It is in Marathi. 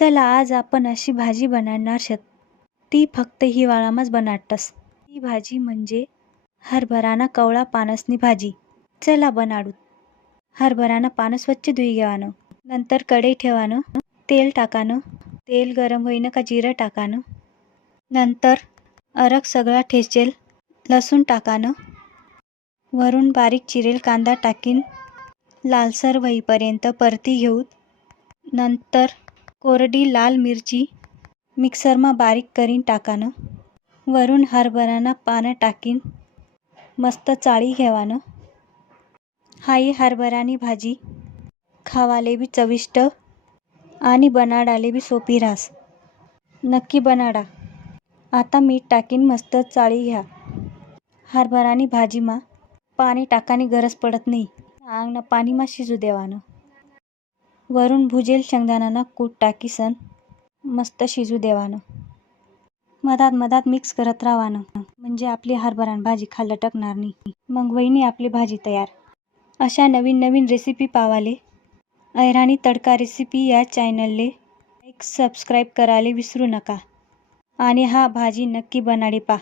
चला आज आपण अशी भाजी बनाडणार शत ती फक्त हिवाळामाच बनाडतस ती भाजी म्हणजे हरभराना कवळा पानसनी भाजी. चला बनाडू. हरभराना पानं स्वच्छ धुई घ्यावानं नंतर कढई ठेवानं. तेल टाकानं. तेल गरम होईनं का जिरं टाकानं. नंतर अरक सगळा ठेचेल. लसूण टाकानं. वरून बारीक चिरेल कांदा टाकीन. लालसर होईपर्यंत परती घेऊ नंतर कोरडी लाल मिरची मिक्सरमा बारीक करीन टाकानं. वरून हरभराना पानं टाकीन. मस्त चाळी घेवानं. हाई हरभरानी भाजी. खावाले बी चविष्ट आणि बनाडाले बी सोपी रास. नक्की बनाडा. आता मीठ टाकीन मस्त चाळी घ्या. हरभरानी भाजीमा पाणी टाकानी गरज पडत नाही. आंगनं पाणीमा शिजू देवानं. वरून भुजेल शेंगदाणाना कूट टाकीसन मस्त शिजू देवानं. मधात मधात मिक्स करत राहावानं म्हणजे आपली हरभरान भाजी खाल्लं टकणार नाही. मग वहिनी आपली भाजी तयार. अशा नवीन नवीन रेसिपी पावाले. ऐराणी तडका रेसिपी या चॅनलले लाईक सबस्क्राईब करायला विसरू नका. आणि हा भाजी नक्की बनाडी पा.